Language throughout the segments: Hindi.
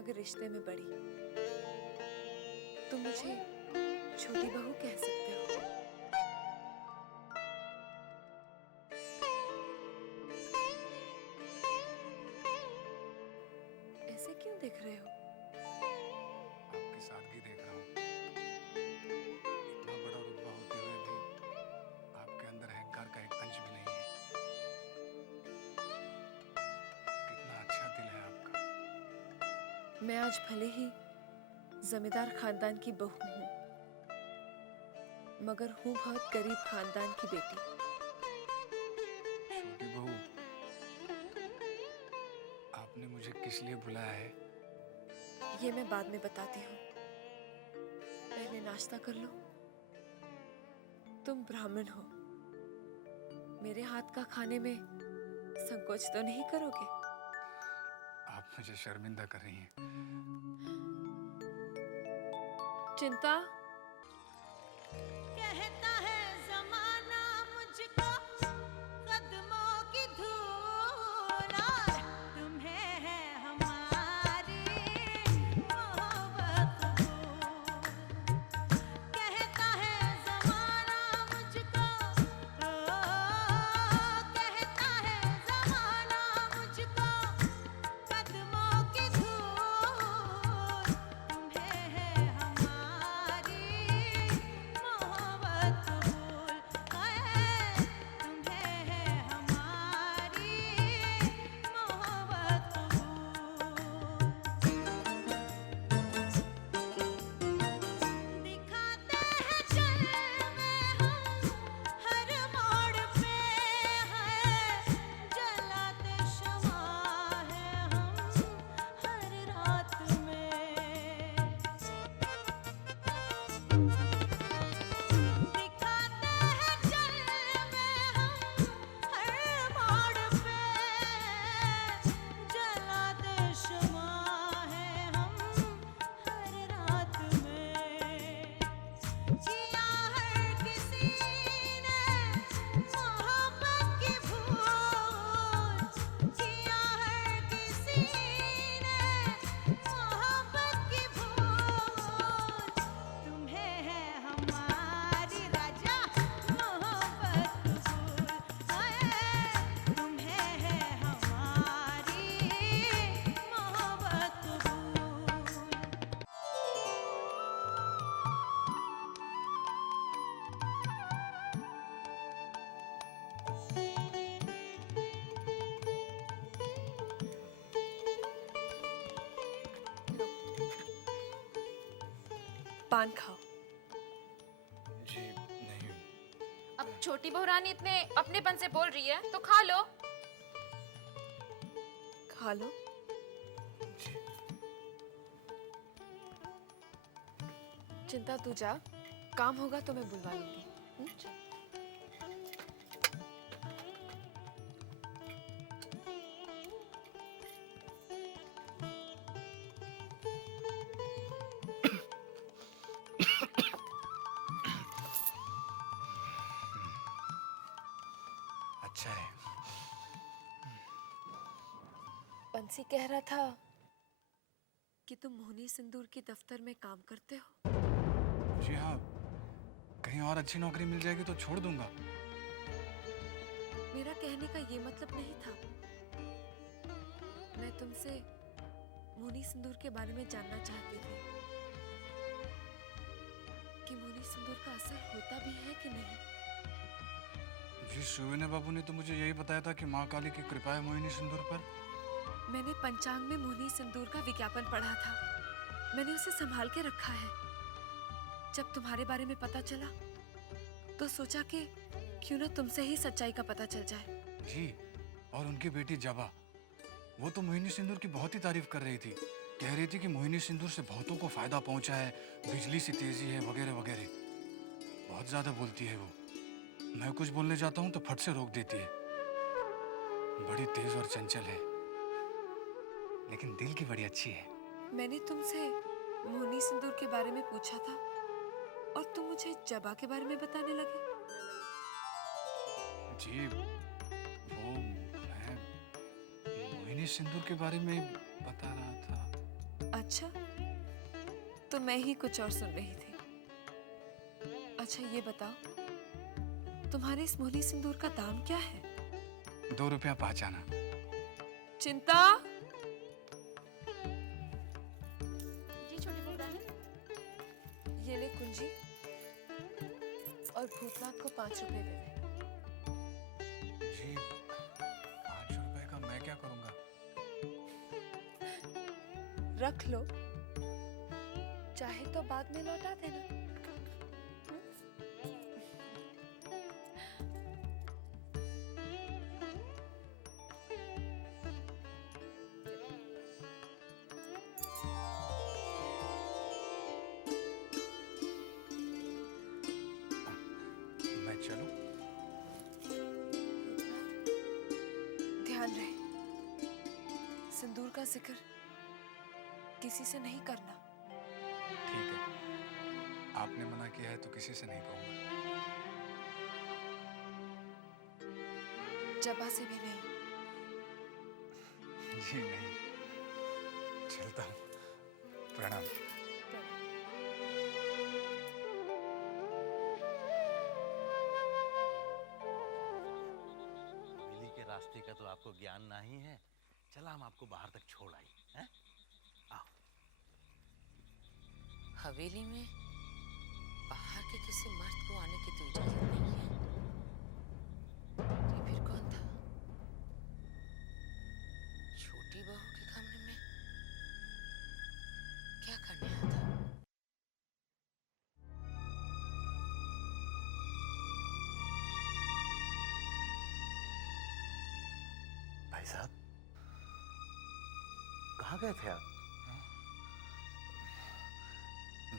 मगर रिश्ते में बड़ी। तुम मुझे छोटी बहू कह सकते हो। ऐसे क्यों देख रहे हो? आपकी सादगी देख रहा हूँ। इतना बड़ा रुतबा होते हुए भी आपके अंदर है घर का एक अंश भी नहीं है। कितना अच्छा दिल है आपका। मैं आज भले ही जमींदार खानदान की बहू हूँ, मगर हूँ बहुत गरीब खानदान की बेटी। छोटी बहू, आपने मुझे किस लिए बुलाया है? ये मैं बाद में बताती हूँ, पहले नाश्ता कर लो। तुम ब्राह्मण हो, मेरे हाथ का खाने में संकोच तो नहीं करोगे? आप मुझे शर्मिंदा कर रही हैं। चिंता, कहता है जमाना मुझको कदमों की धूल, और तुम्हें है हमारी मोहब्बत कबूल। कहता है जमाना मुझको, कहता है जमाना मुझको कदमों की धूल, तुम्हें है हमारी मोहब्बत कबूल। तुम्हें है हमारी मोहब्बत कबूल। दिखाते हैं जलवे हम हर मोड़ पे, है जलाते शमा है हम हर रात में। दिखाते हैं जलवे हम हर मोड़ पे, जलाते शमा है हम हर रात में। जिया हर किसी ने मोहब्बत की भूल, जिया हर किसी ने मोहब्बत की भूल। तुम्हें है हमारी राजा मोहब्बत कबूल, तुम्हें है हमारी मोहब्बत कबूल। लो, पान खाओ। जी नहीं। अब छोटी बहू रानी इतने अपनेपन से बोल रही है तो खा लो। खा लो। जी। चिंता, तू जा, काम होगा तो मैं बुलवा लूंगी। अच्छा है। बंसी कह रहा था कि तुम मोहनी सिंदूर के दफ्तर में काम करते हो। जी हाँ, कहीं और अच्छी नौकरी मिल जाएगी तो छोड़ दूंगा। मेरा कहने का ये मतलब नहीं था। मैं तुमसे मोहनी सिंदूर के बारे में जानना चाहती थी कि मोहनी सिंदूर का असर होता भी है कि नहीं। जी, सुविने बाबू ने तो मुझे यही बताया था कि माँ काली की कृपा है मोहिनी सिंदूर पर। मैंने पंचांग में मोहनी सिंदूर का विज्ञापन पढ़ा था, मैंने उसे संभाल के रखा है। जब तुम्हारे बारे में पता चला तो सोचा कि क्यों ना तुमसे ही सच्चाई का पता चल जाए। जी, और उनकी बेटी जबा, वो तो मोहिनी सिंदूर की बहुत ही तारीफ कर रही थी। कह रही थी कि मोहिनी सिंदूर से बहुतों को फायदा पहुंचा है, बिजली सी तेजी है वगैरह वगैरह। बहुत ज्यादा बोलती है वो। मैं कुछ बोलने जाता हूँ तो फट से रोक देती है। बड़ी तेज और चंचल है, लेकिन दिल की बड़ी अच्छी है। मैंने तुमसे मोहनी सिंदूर के बारे में पूछा था और तुम मुझे जबा के बारे में बताने लगे। जी, वो मैं मोहिनी सिंदूर के बारे में बता रहा था। अच्छा, तो मैं ही कुछ और सुन रही थी। अच्छा ये बताओ, तुम्हारे इस मोहनी सिंदूर का दाम क्या है? 2 रुपया पहचाना। चिंता, जी छोटी बहू रानी। ये ले कुंजी, और भूतनाथ को 5 रुपए दे दे। जी 5 रुपए का मैं क्या करूंगा? रख लो, चाहे तो बाद में लौटा देना। मैं चलूं? ध्यान रहे, सिंदूर का जिक्र किसी से नहीं करना। ठीक है, आपने मना किया है तो किसी से नहीं कहूंगा। जबा से भी नहीं। जी नहीं, चलता हूँ। प्रणाम। हवेली के रास्ते का तो आपको ज्ञान नहीं है। चला हम आपको बाहर तक छोड़ आई हैं? आओ। हवेली में बाहर के किसी मर्द को आने की तो इजाजत नहीं है। ये फिर कौन था? छोटी बहू के कमरे में क्या करने आया था? भाई साहब, कहाँ गए थे आप?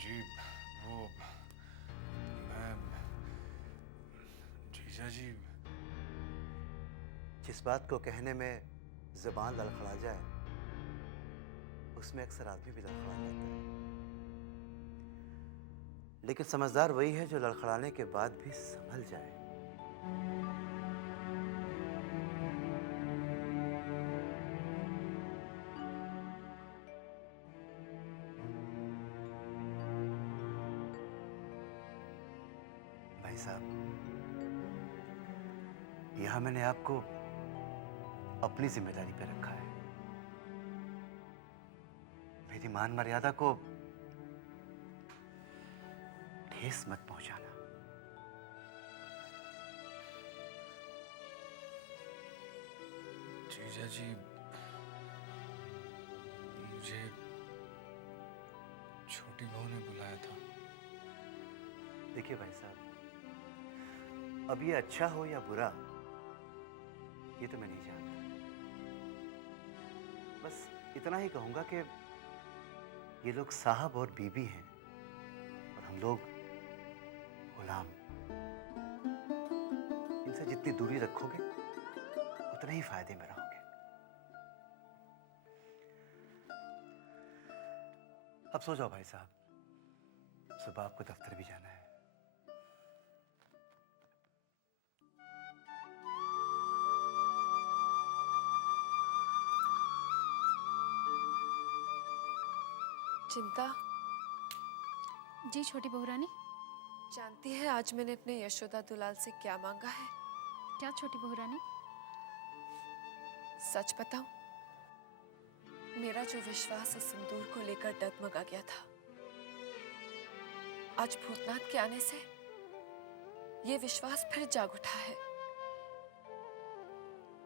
जी वो मैं जीजा जी, जिस बात को कहने में जुबान लड़खड़ा जाए, उसमें अक्सर आदमी भी लड़खड़ा जाता है। लेकिन समझदार वही है जो लड़खड़ाने के बाद भी संभल जाए। भाई साहब, यहां मैंने आपको अपनी जिम्मेदारी पे रखा है। मेरी मान मर्यादा को ठेस मत पहुंचाना। जीजा जी मुझे छोटी बहू ने बुलाया था। देखिए भाई साहब, अब ये अच्छा हो या बुरा, ये तो मैं नहीं जानता। बस इतना ही कहूंगा कि ये लोग साहब और बीबी हैं और हम लोग गुलाम। इनसे जितनी दूरी रखोगे उतना ही फायदे में रहोगे। अब सो जाओ भाई साहब, सुबह आपको दफ्तर भी जाना है। चिंता, जी छोटी बहू रानी। जानती है आज मैंने अपने यशोदा दुलाल से क्या मांगा है? क्या छोटी बहू रानी? सच बताऊं, मेरा जो विश्वास इस सिंदूर को लेकर डगमगा गया था, आज भूतनाथ के आने से ये विश्वास फिर जाग उठा है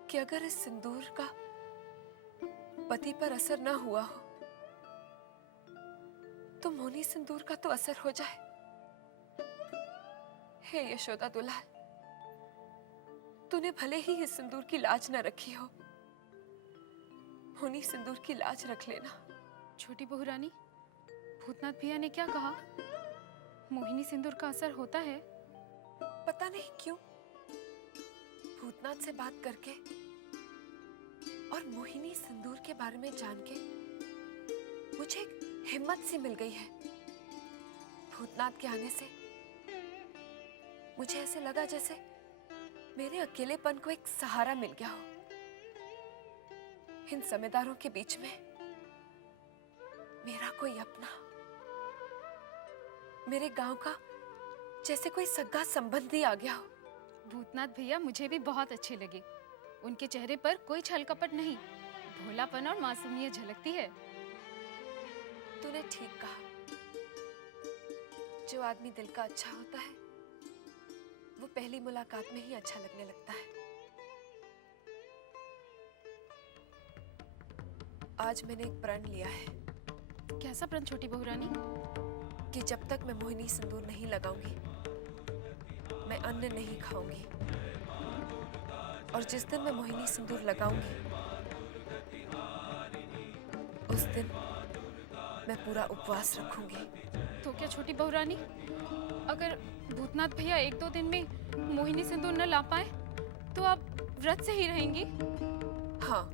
कि अगर इस सिंदूर का पति पर असर ना हुआ हो तो मोहनी सिंदूर का तो असर हो जाए। हे यशोदा दुलाल, तूने भले ही इस सिंदूर की लाज न रखी हो, मोहनी सिंदूर की लाज रख लेना। छोटी बहू रानी, भूतनाथ भैया ने क्या कहा? मोहिनी सिंदूर का असर होता है? पता नहीं क्यों भूतनाथ से बात करके और मोहिनी सिंदूर के बारे में जान के मुझे एक हिम्मत सी मिल गई है। भूतनाथ के आने से मुझे ऐसे लगा जैसे मेरे अकेलेपन को एक सहारा मिल गया हो। इन जमींदारों के बीच में मेरा कोई अपना, मेरे गांव का जैसे कोई सगा संबंधी आ गया हो। भूतनाथ भैया मुझे भी बहुत अच्छे लगे। उनके चेहरे पर कोई छल कपट नहीं, भोलापन और मासूमियत झलकती है। तूने ठीक कहा, जो आदमी दिल का अच्छा होता है वो पहली मुलाकात में ही अच्छा लगने लगता है। आज मैंने एक प्रण लिया है कैसा प्रण छोटी बहू रानी? कि जब तक मैं मोहिनी सिंदूर नहीं लगाऊंगी मैं अन्न नहीं खाऊंगी, और जिस दिन मैं मोहिनी सिंदूर लगाऊंगी उस दिन मैं पूरा उपवास रखूंगी। तो क्या छोटी बहू रानी, अगर भूतनाथ भैया 1-2 दिन में मोहिनी सिंदूर न ला पाए तो आप व्रत से ही रहेंगी? हाँ,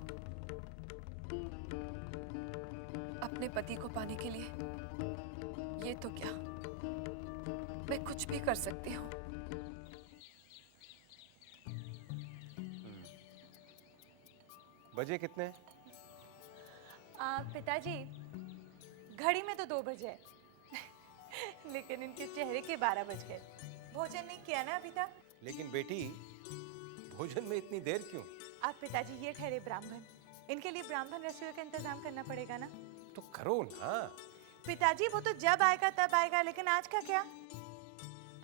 अपने पति को पाने के लिए ये तो क्या, मैं कुछ भी कर सकती हूँ। बजे कितने? पिताजी, घड़ी में तो 2 बजे लेकिन इनके चेहरे के 12 बज गए। भोजन नहीं किया ना अभी तक? लेकिन बेटी, भोजन में इतनी देर क्यों? आप पिताजी ये ठहरे ब्राह्मण, इनके लिए ब्राह्मण रसोई का इंतजाम करना पड़ेगा ना। तो करो ना। पिताजी वो तो जब आएगा तब आएगा, लेकिन आज का क्या?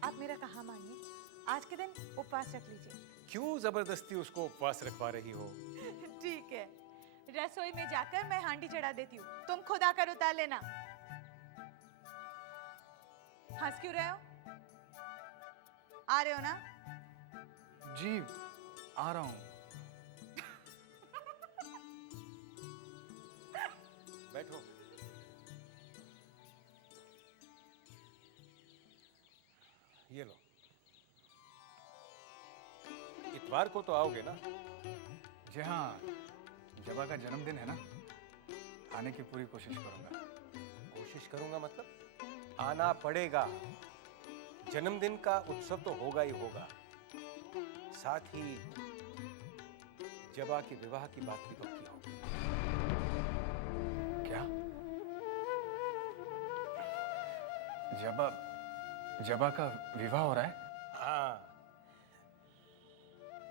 आप मेरा कहा मानिए, आज के दिन उपवास रख लीजिए। क्यों जबरदस्ती उसको उपवास रखवा रही हो? ठीक है, रसोई में जाकर मैं हांडी चढ़ा देती हूँ, तुम खुद आकर उतार लेना। हंस क्यों रहे हो? आ रहे हो ना? जी आ रहा हूँ। बैठो। ये लो। इतवार को तो आओगे ना? जी हाँ, जबा का जन्मदिन है ना, आने की पूरी कोशिश करूंगा। कोशिश करूंगा मतलब? आना पड़ेगा। जन्मदिन का उत्सव तो होगा ही होगा, साथ ही जबा के विवाह की बात भी पक्की होगी। क्या? जबा का विवाह हो रहा है? हाँ।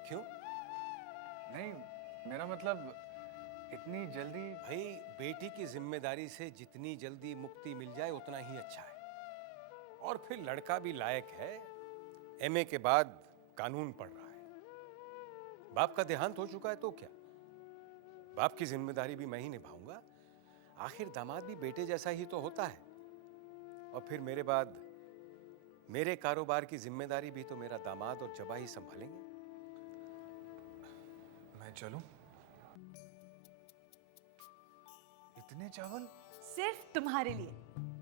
क्यों? नहीं, मेरा मतलब इतनी जल्दी। भाई, बेटी की जिम्मेदारी से जितनी जल्दी मुक्ति मिल जाए उतना ही अच्छा है। और फिर लड़का भी लायक है, एमए के बाद कानून पढ़ रहा है। बाप का देहांत हो चुका है तो क्या, बाप की जिम्मेदारी भी मैं ही निभाऊंगा। आखिर दामाद भी बेटे जैसा ही तो होता है। और फिर मेरे बाद मेरे कारोबार की जिम्मेदारी भी तो मेरा दामाद और जबा ही संभालेंगे। मैं चलूं? इतने चावल? सिर्फ तुम्हारे लिए।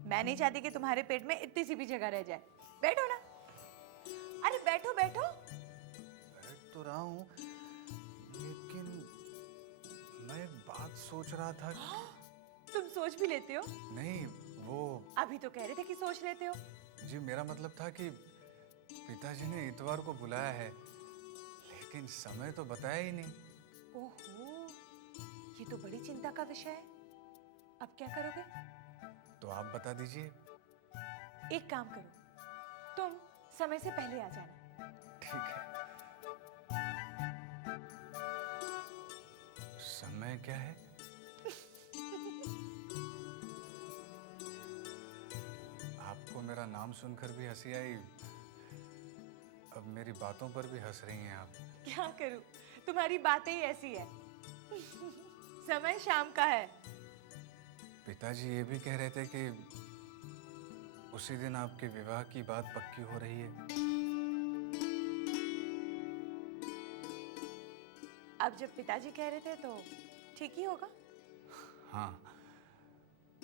मैं नहीं चाहती कि तुम्हारे पेट में इतनी सी भी जगह रह जाए। बैठो ना। अरे बैठो बैठो। बैठ तो रहा हूं, लेकिन मैं एक बात सोच रहा था। तुम सोच भी लेते हो? नहीं, वो अभी तो कह रहे थे कि सोच लेते हो। जी, मेरा मतलब था कि पिताजी ने इतवार को बुलाया है, लेकिन समय तो बताया ही नहीं। ओहो, ये तो बड़ी चिंता का विषय है। अब क्या करोगे? तो आप बता दीजिए। एक काम करो, तुम समय से पहले आ जाना। ठीक है। समय क्या है? आपको मेरा नाम सुनकर भी हंसी आई, अब मेरी बातों पर भी हंस रही हैं आप। क्या करूं, तुम्हारी बातें ही ऐसी है। समय शाम का है। पिताजी ये भी कह रहे थे कि उसी दिन आपके विवाह की बात पक्की हो रही है। अब जब पिताजी कह रहे थे तो ठीक ही होगा। हाँ,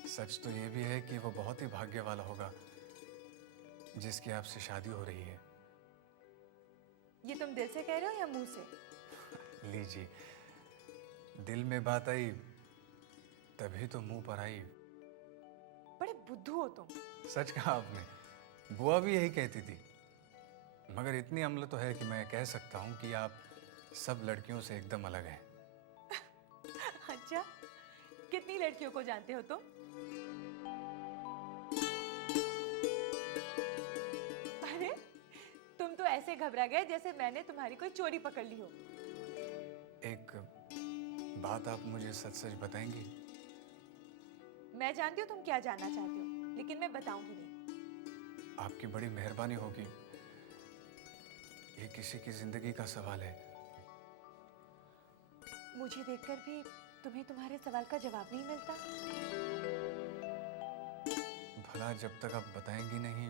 सच तो ये भी है कि वो बहुत ही भाग्य वाला होगा जिसकी आपसे शादी हो रही है। ये तुम दिल से कह रहे हो या मुंह से? लीजिए, दिल में बात आई तभी तो मुंह पर आई। बड़े बुद्धू हो तुम। सच कहा आपने, बुआ भी यही कहती थी। मगर इतनी अम्ल तो है कि मैं कह सकता हूँ कि आप सब लड़कियों से एकदम अलग हैं। अच्छा, कितनी लड़कियों को जानते हो तुम? ऐसे घबरा गए जैसे मैंने तुम्हारी कोई चोरी पकड़ ली हो। एक बात आप मुझे सच सच बताएंगी? मैं जानती हूँ तुम क्या जानना चाहते हो, लेकिन मैं बताऊंगी नहीं। आपकी बड़ी मेहरबानी होगी। ये किसी की जिंदगी का सवाल है। मुझे देखकर भी तुम्हें तुम्हारे सवाल का जवाब नहीं मिलता। भला जब तक आप बताएंगी नहीं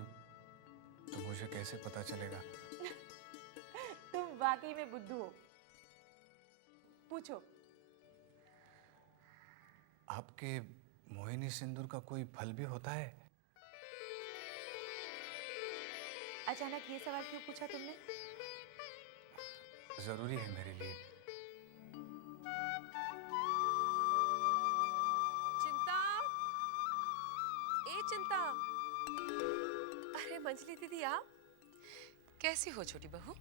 तो मुझे कैसे पता चलेगा? तुम वाकई में बुद्धू हो। पूछो। आपके मोहिनी सिंदूर का कोई फल भी होता है? अचानक ये सवाल क्यों पूछा तुमने? जरूरी है मेरे लिए। चिंता, ए चिंता। अरे मंजली दीदी, आप कैसी हो छोटी बहू?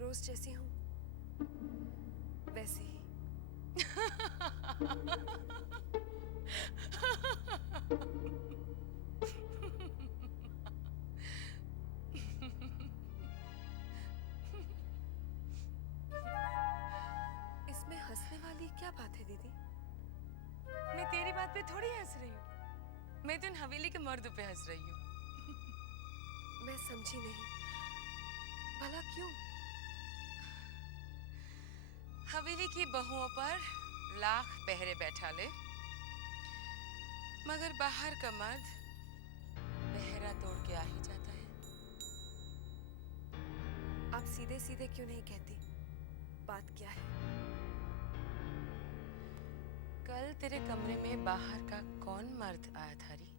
रोज जैसी हूँ वैसी ही। इसमें हंसने वाली क्या बात है दीदी? मैं तेरी बात पे थोड़ी हंस रही हूँ, मैं तो इन हवेली के मर्द पे हंस रही हूँ। मैं समझी नहीं, भला क्यों? हवेली की बहुओं पर लाख पहरे बैठा ले, मगर बाहर का मर्द पहरा तोड़ के आ ही जाता है। आप सीधे सीधे क्यों नहीं कहती बात क्या है? कल तेरे कमरे में बाहर का कौन मर्द आया था री?